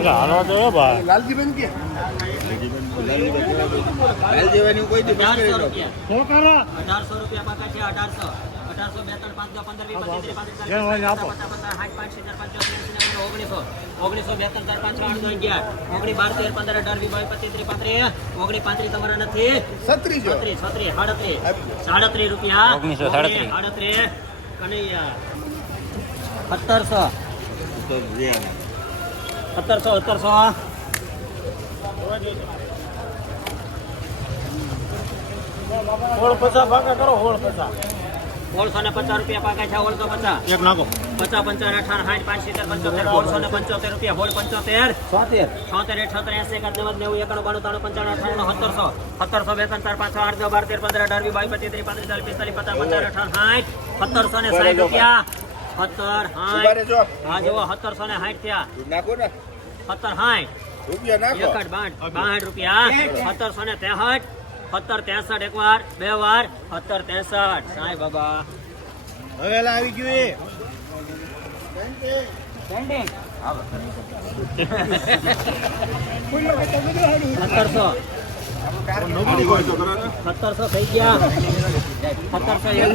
પેલા હાલવા તો ભાઈ લાલજીબેન કે? કોઈ દી અઢારસો રૂપિયા. શું કરે. અઢારસો રૂપિયા પાકા છે અઢારસો. અઢારસો પાંચ દસ પંદર વીસ પચીસ ત્રીસ ઓગણીસો. ઓગણીસો બે ચાર પાંચ આઠ અગિયાર. ઓગણી બાર તેર પંદર અઢાર વીસ બાવીસ પચીસ ત્રીસ પાંત્રીસ ઓગણી પાંત્રીસ તમારા નથી. છત્રીસ છત્રીસ છત્રીસ સાડત્રીસ. સાડત્રીસ રૂપિયા. ઓગણીસો સાડત્રીસ. સાડત્રીસ. કનૈયા. સત્તરસો. સત્તરસો સત્તરસો હોળ પચાસ ભાગા કરો હોળ પચાસ. ઓળસો ને પચાસ રૂપિયા પાકા છે ઓળસો પચાસ. એક નાખો. પચાસ પંચાવન અઠાવન સાઠ પાંચ સિત્તેર પંચોતેર ઓળસો ને પંચોતેર રૂપિયા બોલ પંચોતેર. છોતેર. છોતેર અઠોતેર એસી એકાદ નવ્વદ નેવું એકાણું બાણું ત્રાણું પંચાણું અઠાણું સત્તરસો. સત્તરસો બે ત્રણ ચાર પાંચ છ આઠ દસ બાર તેર પંદર અઢાર વીસ બાવીસ પચીસ ત્રીસ પાંત્રીસ ચાલીસ પિસ્તાલીસ પચાસ પંચાવન અઠાવન સાઠ. સત્તરસો ને સાઠ રૂપિયા. સત્તર સાઠ. હા જુઓ સત્તરસો ને સાઠ થયા. નાખો ને. સત્તર સાઠ રૂપિયા નાખો. એકડ બાઠ બાઠ રૂપિયા. સત્તરસો ને ત્રેસઠ. સત્તર ત્રેસઠ એક વાર બે વાર. સત્તર ત્રેસઠ. સાંઈ બાબા. હવે આવી ગયું સત્તરસો. સત્તરસો થઈ ગયા. સત્તરસો એક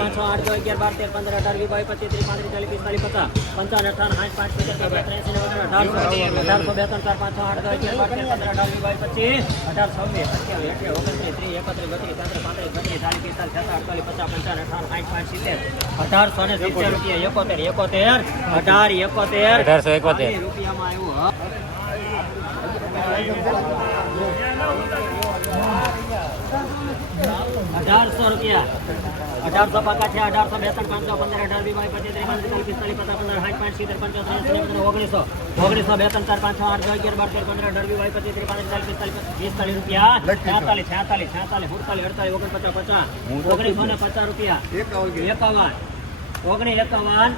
પાંચ છ આઠ અગિયાર બાર તેર પંદર અઢાર વીસ બાવીસ પચીસ ત્રીસ પાંત્રીસ ચાલીસ પિસ્તાલીસ પચાસ. પંચાવન અઠાવન સાઠ પાંચ પંચોતેર બે ત્રણ અઢારસો. અઢારસો બે ત્રણ ચાર પાંચ છ આઠ દસ અગિયાર બાર તેર પંદર અઢાર વીસ બાવીસ પચીસ. અઢાર છવ્વીસ અઠ્યાવીસ ઓગણત્રીસ ત્રીસ એકત્રીસ બત્રીસ તેત્રીસ પાંત્રીસ બત્રીસ ચાલીસ પિસ્તાલીસ છતાં અડતાલીસ પચાસ પંચાવન અઠાવન સાઠ પાંચ સિત્તેર. અઢારસો ને સિત્તેર રૂપિયા એકોતેર એકોતેર. અઢાર એકોતેર. અઢારસો એકોતેર. રૂપિયામાં આવ્યું હા અઢારસો રૂપિયા. અઢારસો પાકા છે અઢારસો બેસઠ પાંચસો પંદર અઢાર વીસ બાવીસ પચીસ ત્રીસ પાંત્રીસ પિસ્તાલીસ પચાસ પંદર સાઠ પાંચ સિત્તેર પંચોતેર નેવું ઓગણીસો ઓગણીસો બે ત્રણ ચાર પાંચ છ આઠ દસ અગિયાર બાર તેર પંદર અઢાર વીસ બાવીસ પચીસ ત્રીસ પાંત્રીસ ચાલીસ પિસ્તાલીસ પિસ્તાલીસ રૂપિયા. છેતાલીસ છેતાલીસ છેતાલીસ સુડતાલીસ અડતાલીસ ઓગણપચાસ પચાસ. ઓગણીસો ને પચાસ રૂપિયા. એકાવન. ઓગણીસ એકાવન.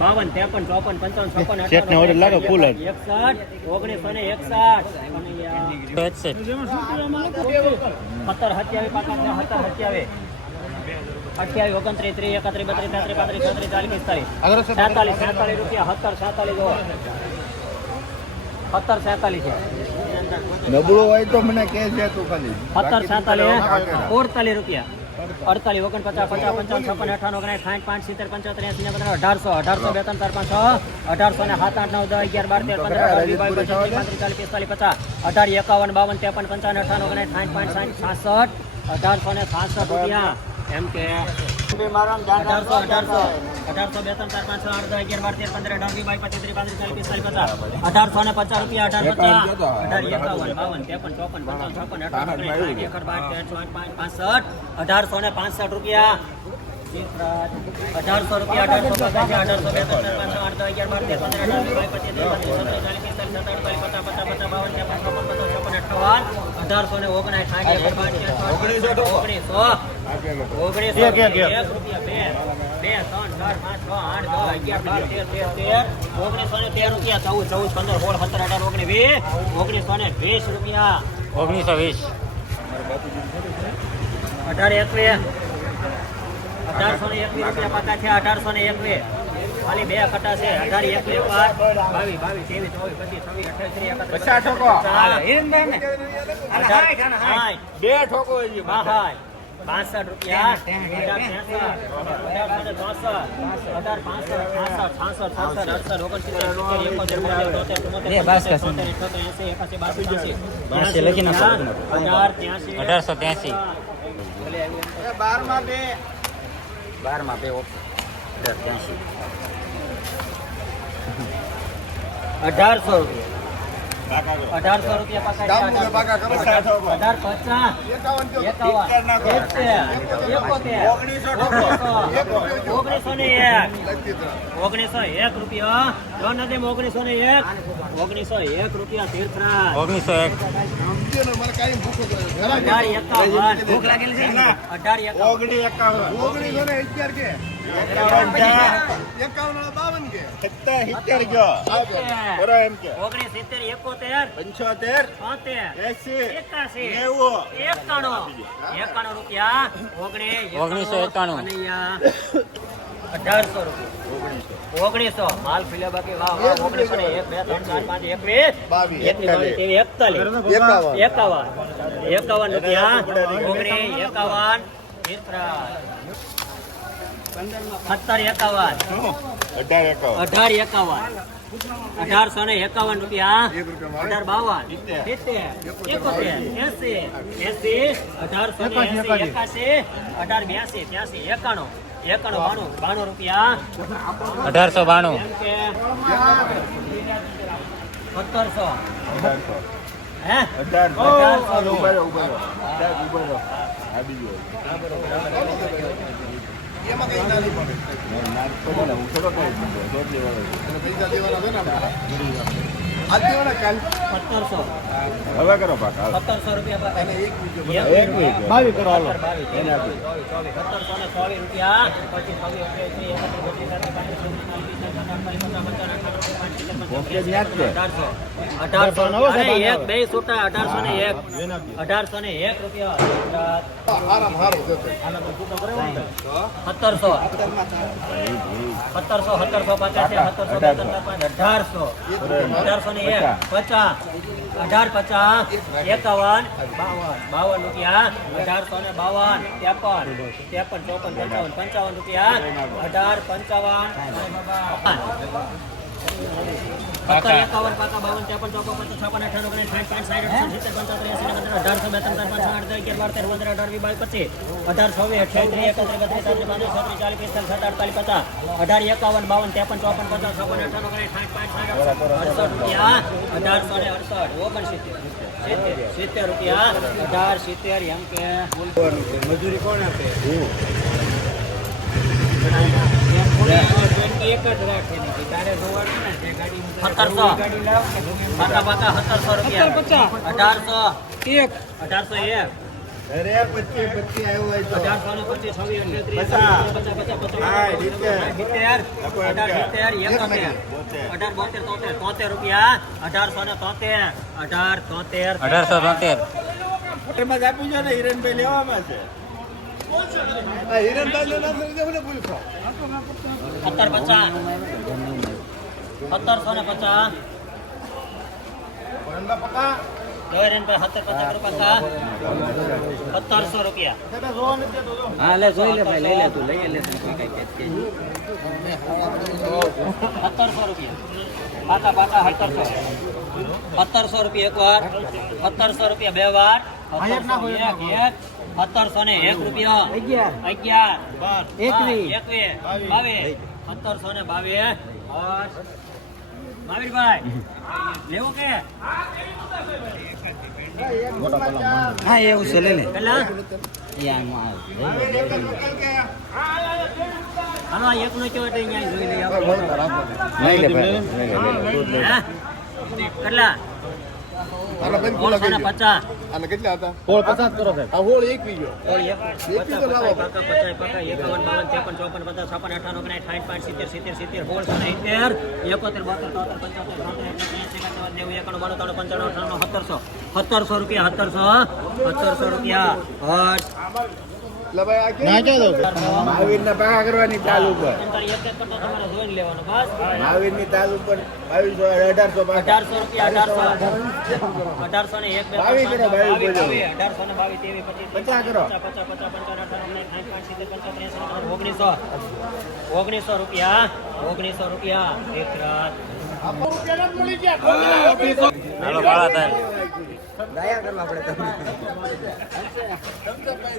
બાવન ત્રેપન ચોપન પંચાવન છપ્પન શેઠને order લાગે full જ. એકસઠ ઓગણીસો ને એકસઠ. સત્તર સત્યાવીસ પાકા સત્તર સત્યાવીસ. અઠ્યાવીસ ઓગણત્રીસ ત્રીસ એકત્રીસ બત્રીસ તેત્રીસ પાંત્રીસ છત્રીસ ચાલીસ પિસ્તાલીસ. રૂપિયા સત્તર છેતાલીસ સત્તર નબળું હોય તો મને કે છે તું ખાલી. સત્તર છેતાલીસ અડતાલીસ રૂપિયા. અડતાલીસ ઓગણ પચાસ પંચાવન છપ્પન અઠાવન ઓગણીસ સાઠ પાંચ સિત્તેર પંચોતેર એસી ને અઢારસો અઢારસો બે ત્રણ ચાર પાંચ છ અઢારસો ને સાત આઠ નવ દસ અગિયાર બાર તેર પંદર પચીસ પાંત્રીસ ચાલીસ પિસ્તાલીસ પચાસ અઢાર એકાવન બાવન ત્રેપન પંચાવન અઠાણું ઓગણીસ સાઠ પાંચ સાઠ છાસઠ અઢારસો ને સાસઠ રૂપિયા. એમ કે અઢારસો અઢારસો. અઢારસો. બે ત્રણ ચાર પાંચ છ આઠ દસ અગિયાર બાર તેર પંદર અઢાર વીસ બાવીસ પચીસ ત્રીસ પાંત્રીસ ચાલીસ પિસ્તાલીસ પચાસ. અઢારસો ને પચાસ રૂપિયા અઢાર પચાસ અઢાર એકાવન બાવન ત્રેપન ચોપન પંચાવન છપ્પન અઠાવન એકર બાર તેર ચોવીસ પાંચ પાસઠ. અઢારસો ને પાસઠ રૂપિયા. અઢારસો રૂપિયા અઢારસો પચાસ અઢારસો બે ત્રણ ચાર પાંચ છ આઠ દસ અગિયાર બાર તેર પંદર અઢાર વીસ બાવીસ પચીસ ત્રીસ પાંત્રીસ ચાલીસ પિસ્તાલીસ સત્તર અડતાલીસ પચાસ પચાસ પચાસ બાવન ત્રેપન ચોપન પચાસ છપ્પન અઠાવન અઢારસો ને ઓગણીસ ઓગણીસો એક, એક, એક. એક રૂપિયા બે. બે ત્રણ ચાર પાંચ છ આઠ દસ અગિયાર બાર તેર તેર તેર. ઓગણીસો ને તેર રૂપિયા ચૌદ ચૌદ પંદર સોળ સત્તર અઢાર ઓગણીસ વીસ. ઓગણીસો ને વીસ રૂપિયા. ઓગણીસો વીસ. અઢાર એકવીસ. અઢારસો ને એકવીસ રૂપિયા પાકા છે અઢારસો ને એકવીસ. ખાલી બે કટા છે અઢાર એકવીસ બાર. બાવીસ બાવીસ ત્રેવીસ ચોવીસ પચીસ છવ્વીસ અઠ્યાવીસ ત્રીસ બે ઠોકો બાસઠ રૂપિયા અઢાર અઢાર પાસઠ છાસઠ છાસઠ અડસઠ ઓગણસિત્તેર અઢારસો ત્યાંસી. બારમાં બે. બારમાં બે ઓપ્શન અઢારસો રૂપિયા. અઢારસો રૂપિયા ઓગણીસો એક ઓગણીસો ને એક. ઓગણીસો એક રૂપિયા ઓગણીસો ને એક. ઓગણીસો એક રૂપિયા તીર્થરાજ. ઓગણીસો એક. અઢાર એકાવન. ભૂખ લાગેલી છે? અઢાર એકાવન. ઓગણીસો ને અગિયાર કે? ઓગણીસ. એકાણું. અઢારસો રૂપિયા. ઓગણીસો. માલ ખુલ્યા બાકી વાહ વાહ ઓગણીસો ને એક બે ત્રણ ચાર પાંચ એકવીસ. એકતાલીસ. એકાવન. એકાવન. રૂપિયા. ઓગણીસ એકાવન. સત્તર એકાવન. અઢાર એકાવન. અઢાર એકાવન. અઢારસો ને એકાવન રૂપિયા. અઢાર બાવન. એકોતેર. એસી. એસી. અઢારસો એકાશી અઢાર બ્યાસી ત્યાસી એકાણું. અઢારસો બાણું સત્તરસો એમાં કઈ ના હવે કરો પાકા સત્તરસો રૂપિયા એક મિનિટ. કરો હાલો રૂપિયા પછી છવ્વીસ, અઠ્યાવીસ, ત્રીસ, એકત્રીસ, બત્રીસ, તેત્રીસ, પાંત્રીસ, છત્રીસ, ચાલીસ, પિસ્તાલીસ, છપ્પન, અઠ્ઠાવન, ઓગણસાઠ, અઠાવન, ઓકે, ન્યા જ છે. અઢારસો અઢારસો એક બે છૂટા અઢારસો ને એક અઢારસો ને? એક રૂપિયા. સત્તરસો. સત્તરસો સત્તરસો પચાસ સત્તરસો અઢારસો. અઢારસો. ને એક. પચાસ. અઢાર પચાસ. એકાવન. બાવન. બાવન રૂપિયા. અઢારસો ને બાવન. ત્રેપન. ત્રેપન ચોપન પંચાવન. પંચાવન રૂપિયા. અઢાર પંચાવન. સત્તર એકાવન પાકા બાવન ત્રેપન ચોપન પચાસ છપ્પન અઠાણું ઓગણીસ સાઠ પાંચ સાઠ અડસઠ સિત્તેર ને પંદર અઢારસો બે ત્રણ ચાર પાંચ છ આઠ દસ અગિયાર બાર તેર પંદર અઢાર સિત્તેર. એમ કે. મજૂરી કોણ આપે? સત્તર અઢાર અઢારસો ને પાકા પાકા સત્તરસો રૂપિયા. અઢારસો. એક. અઢારસો એક. અરે પચીસ પચીસ આવ્યો હોય તો. અઢારસો ને પચીસ. છવ્વીસ પચાસ. અઢાર સિત્તેર એકોતેર અઢાર બોતેર તોતેર તોતેર રૂપિયા. અઢારસો ને તોતેર. અઢાર તોતેર. અઢારસો તોતેર. એમાં જ આપી જો ને હિરણભાઈ લેવામાં છે. આ હિરણભાઈ મને પૂછો સત્તર પચાસ સત્તરસો ને પચાસ પરંડા પકા જવાહરીનભાઈ સત્તર પચાસ રૂપિયા સત્તરસો રૂપિયા સેટા જોવા નથી તો જો. હા લે જોઈ લે ભાઈ લઈ લે તું લઈ લે સત્તરસો રૂપિયા પાકા પાકા સત્તરસો સત્તરસો રૂપિયા એક વાર સત્તરસો રૂપિયા બે વાર સત્તરસો એક એક સત્તરસો ને એક રૂપિયા અગિયાર અગિયાર એકવીસ એકવીસ બાવીસ સત્તરસો ને બાવીસ. મહાવીરભાઈ લેવું કે? હા એવું છે લે પેલા? હાલો એટલે અહીંયા જોઈ લઈએ લે? કેટલા? આના બંધ સોળસો ખુલ્લા પચાસ. આને કેટલા હતા? હોળ પચાસ કરો સાહેબ. આ હોળ એક ઓય એક પચાસ, પચાસ, પાકા, પચાસ, પાકા, એકાવન, બાવન, ત્રેપન, ચોપન, પચાસ, છપ્પન, અઠ્ઠાણું, ઓગણસાઠ, સાઠ, પાંચ, સિત્તેર, સિત્તેર, સિત્તેર, સોળ, સિત્તેર, એકોતેર, બોતેર, તોતેર, પંચોતેર, છોતેર, નેવું, એકાણું, બાણું, ત્રાણું, પંચાણું, અઠ્ઠાણું, સત્તરસો. સત્તરસો રૂપિયા સત્તરસો સત્તરસો રૂપિયા. હર્ષ મહાવીર ના પાકા કરવાની? તાલ ઉપર મહાવીરની તાલ બાવીસો અઢારસો અઢારસો રૂપિયા અઢારસો અઢારસો ને એક બાવીસ કરો, અઢારસો ને બાવીસ પચીસ કરો. પચાસ પચાસ પચાસ પંચાવન ઓગણીસ ઓગણીસો. રૂપિયા ઓગણીસો. રૂપિયા એક રાત હાલો કરવા પડે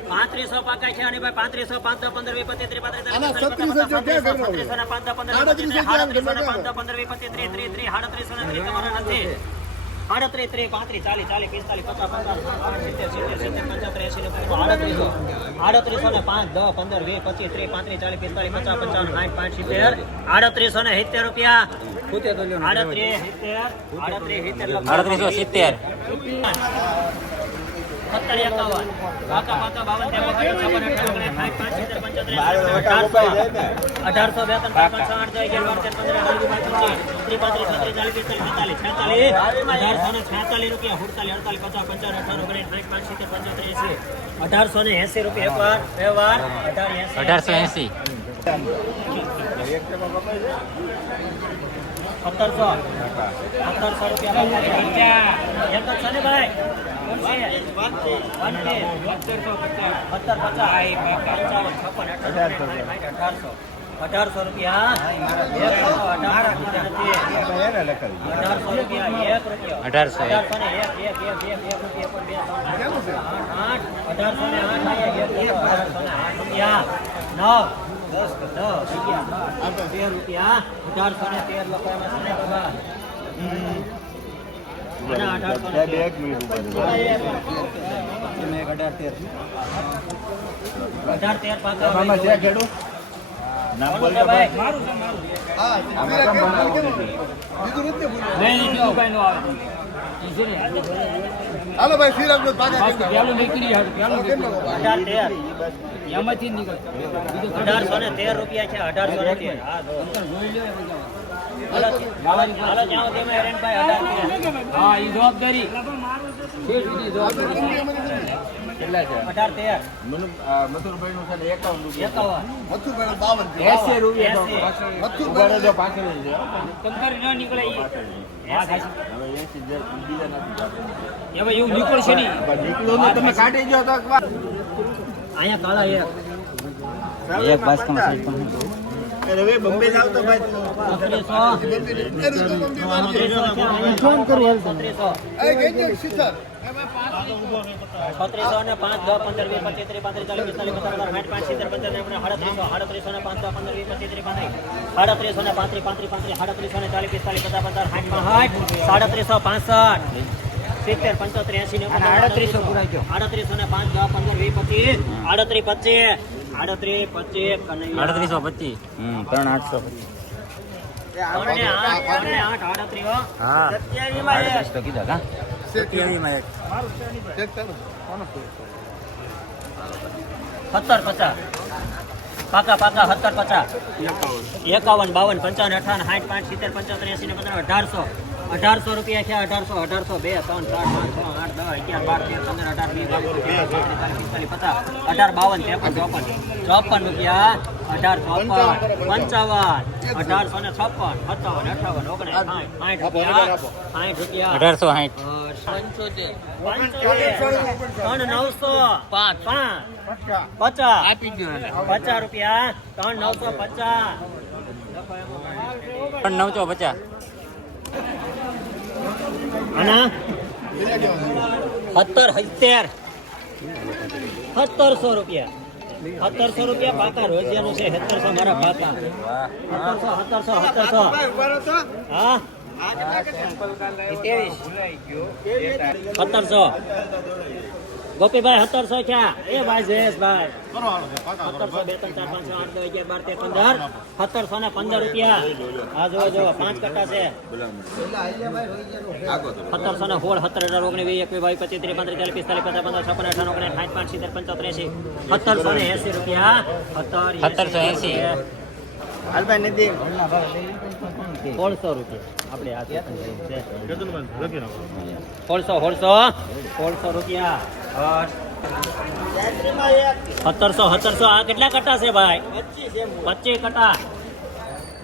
પાંત્રીસો પાકા છે અને ભાઈ પાંત્રીસો પાંચ દસ પંદર વીસ પચીસ ત્રીસ પાંત્રીસ ને પાંચ પંદર આડત્રીસો ને પાંચ પંદર વીસ પચીસ ત્રીસ ત્રીસ ત્રીસ આડત્રીસો ને ત્રીસ તમારા નથી. આડત્રીસ ત્રીસ પાંત્રીસ ચાલીસ ચાલીસ પિસ્તાલીસ પચાસ પચાસ સિત્તેર સિત્તેર સિત્તેર પંચોતેર એંસી આડત્રીસો આડત્રીસો ને પાંચ દસ પંદર વીસ પચીસ ત્રીસ પાંત્રીસ ચાલીસ પિસ્તાલીસ પચાસ પંચાવન સાઠ પાંચ સિત્તેર. આડત્રીસો ને સિત્તેર રૂપિયા. આડત્રીસ સિત્તેર અઢારસો બે અઢારસો ને એસી રૂપિયા એંસી અઢારસો એસી સત્તરસો. સત્તરસો રૂપિયા જ ને ભાઈ? અઢારસો અઢારસો. અઢારસો રૂપિયા. અઢારસો રૂપિયા એક અઢારસો એક. અઢારસો ને એક એક એક એક એક રૂપિયા આઠ આઠ. અઢારસો ને આઠ એક એક અઢારસો ને આઠ રૂપિયા. નવ. દસ દસ બે રૂપિયા અઢારસો ને તેર લોકો એમાં તેર. ને અઢારસો ને તેર બોલ. હાલો ભાઈ અઢાર અઢારસો ને રૂપિયા છે અઢારસો ને તેર. હા, જો. હાલો, હાલો, કેટલા છે? અઢાર તેર. મનુ આ છે ને એકાવન રૂપિયા. એકાવન. મથુરભાઈ બાવન એસી રૂપિયા તો એસી. પાછળ જ છે હો. એસી. હવે એસી જે બીજા નથી એવું નીકળશે નહીં. પણ નીકળ્યું તમે કાઢી જો તો અહીંયા કાળા એક. એક સાઈડ બોમ્બે જાવ તો ભાઈ. એ કઈ છે. સિત્તેર છત્રીસો ને પાંચ દસ પંદર વીસ પચીસ ત્રીસ પાંત્રીસ ચાલીસ પિસ્તાલીસ પચાસ સાઠ પાંચ સિત્તેર પંદર સાડત્રીસો સાડત્રીસો ને પાંચ દસ પંદર વીસ પચીસ ત્રીસ પાંત્રીસ સાડત્રીસો ને પાંત્રીસ પાંત્રીસ પાંત્રીસ સાડત્રીસો ને ચાલીસ પિસ્તાલીસ પચાસ પચાસ સાઠ પાંસઠ સાડત્રીસો પાસઠ સિત્તેર પંચોતેર એસી ને આડત્રીસો આડત્રીસો ને પાંચ દસ પંદર વીસ પચીસ આડત્રીસ પચીસ આડત્રીસ પચીસ કનૈયા. અડત્રીસો પચીસ. ત્રણ આઠસો પચીસ. આઠ આડત્રીસ હો. હા. સત્તર પચાસ. પાકા પાકા, સત્તર પચાસ. એકાવન, બાવન, પંચાવન, અઠાવન, સાઠ, પાંચ, સિત્તેર, પંચોતેર એસી ને પંદર અઢારસો. અઢારસો રૂપિયા છે અઢારસો. અઢારસો, બે, ત્રણ, ચાર, પાંચ, છ, આઠ, દસ, અગિયાર, બાર, તેર, પંદર, અઢાર, વીસ બાવીસ પચાસ. અઢાર, બાવન, ત્રેપન, ચોપન. ચોપન રૂપિયા અઢાર ચોપન પંચાવન. અઢારસો ને છપ્પન. સત્તાવન અઠાવન ઓગણીસ રૂપિયા. અઢારસો સાઠ પંચોતેર. ત્રણ નવસો પાંચ. પાંચ પચાસ પચાસ રૂપિયા. ત્રણ નવસો પચાસ. ત્રણ નવસો પચાસ. અને સત્તર સિત્તેર. સત્તરસો રૂપિયા. સત્તરસો રૂપિયા પાકા રોજિયાનું છે સત્તરસો મારા પાકા. સત્તરસો સત્તરસો સત્તરસો. હા? સત્તરસો. ગોપીભાઈ સત્તરસો ક્યાં? એ ભાઈ જયેશભાઈ સત્તરસો બે ત્રણ ચાર પાંચ આઠ દસ અગિયાર બાર તેર પંદર. સત્તરસો ને પંદર રૂપિયા. હા જો જો પાંચ કટ્ટા છે. સત્તરસો ને સોળ સત્તર અઢાર ઓગણીસ વીસ એકવીસ બાવીસ પચીસ ત્રીસ પાંત્રીસ ચાલીસ પિસ્તાલીસ પચાસ પંદર છપ્પન અઠાવન ઓગણીસ સાઠ પાંચ સિત્તેર પંચોતેર એસી સત્તરસો ને એસી રૂપિયા. સત્તર સત્તરસો એંસી. સોળસો રૂપિયા. આપણે આ સોળસો સોળસો સોળસો રૂપિયા. સત્તરસો સત્તરસો. આ કેટલા કટા છે ભાઈ? પચીસ કટા.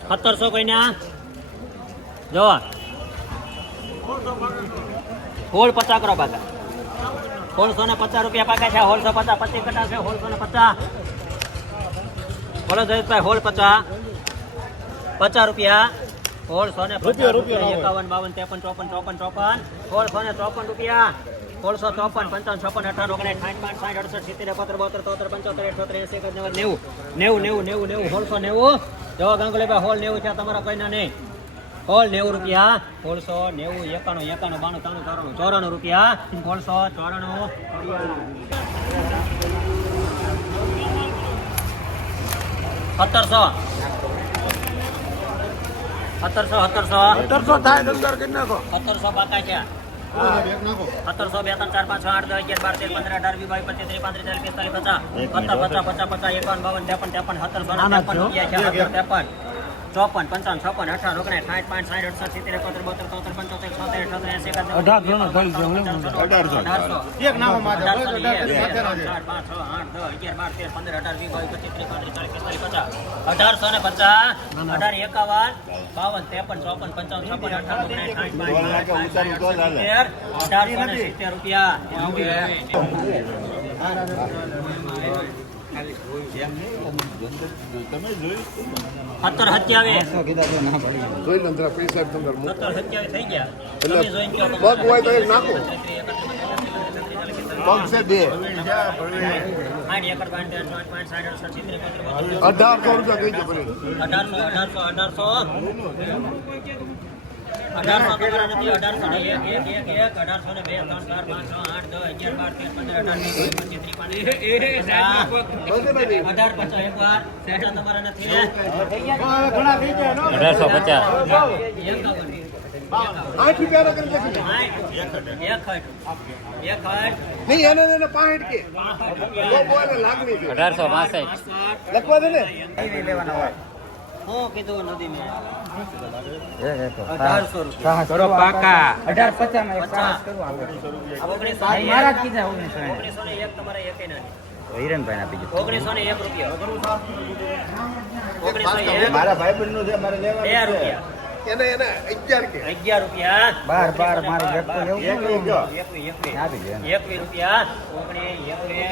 સત્તરસો કોઈના? જો. હોળ પચાસ કરો પાકા. સોળસો ને પચાસ રૂપિયા પાકા છે. સોળસો પચાસ પચીસ કટા છે. સોળસો ને પચાસ. બોલો જયેશભાઈ હોળ પચાસ. પચાસ રૂપિયા. હોળસો ને પચાસ રૂપિયા એકાવન બાવન ત્રેપન ચોપન ચોપન ચોપન. હોળસો ને ચોપન રૂપિયા. સોળસો ચોપન પંચાવન છપ્પન અઠાવન ઓગણીસ સાઠ પાંચ સાઠ અડસઠ સિત્તેર પત્ર બોતર તોતર પંચોતેર અઠોતેર એસી એક નેવું નેવું નેવું નેવું નેવું સોળસો નેવું. જવા ગાંગુલીભાઈ હોલ નેવું છે તમારા કોઈના નહીં. હોલ નેવું રૂપિયા સોળસો નેવું એકાણું એકાણું બાણું ત્રાણું ચોરાણું ચોરાણું રૂપિયા સોળસો ચોરાણું. સત્તરસો. સત્તરસો સત્તરસો. સત્તરસો થાય સત્તરસો બાકા છે. સત્તરસો બે ત્રણ ચાર પાંચ છ આઠ દસ અગિયાર બાર તેર પંદર અઢાર વીસ બાવીસ પચીસ ત્રીસ પાંત્રીસ ચાલીસ પિસ્તાલીસ પચાસ સત્તર પચાસ પચાસ પચાસ એકાવન બાવન ત્રેપન ત્રેપન સત્તરસો ત્રેપન ત્રેપન ચોપન પંચાવન છપ્પન અઠાર ઓગણીસ સાઠ પાંચ સાઠ અડસઠ સિત્તેર એકોતેર બોતેર ચોતેર પંચોતેર છોતેર અઠ્યોતેર, એસી અઢાર અઢારસો. અઢારસો. એક નામો અઢારસો ને એક, અઢારસો બે, માથેના ત્રણ, છે. ચાર, પાંચ, છ, આઠ, દસ, અગિયાર, બાર, તેર, પંદર, અઢાર, વીસ, બાવીસ, પચીસ, ત્રીસ, પાંત્રીસ, ચાલીસ, પિસ્તાલીસ, પચાસ. અઢારસો ને પચાસ અઢાર એકાવન બાવન ત્રેપન ચોપન પંચાવન છપ્પન અઠાર અઢારસો ને સિત્તેર રૂપિયા તમે જોયું સત્તર સત્યાવીસ જોઈ લો અંદર સત્તર સત્યાવીસ થઈ ગયા એટલે પગ હોય તો એક નાખો. પગ છે બે અઢારસો રૂપિયા કહી દો અઢારસો અઢારસો અઢારસો અઢારસો નથી અઢારસો એક એક એક એક અઢારસો ને બે ત્રણ ચાર પાંચ છ આઠ દસ અગિયાર બાર તેર પંદર અઢાર અઢાર પચાસ એક વાર તમારા નથી? અઢારસો પચાસ અઢારસો પાસઠ. લખવા દે ને લેવાના કીધું મારા કીધા ઓગણીસો ને ભાઈ છે મારે રૂપિયા. એને એને અગિયાર કે. અગિયાર રૂપિયા. બાર બાર મારું વ્યક્તિ બાર, એવું રૂપિયા. ઓગણીસ એકવીસ.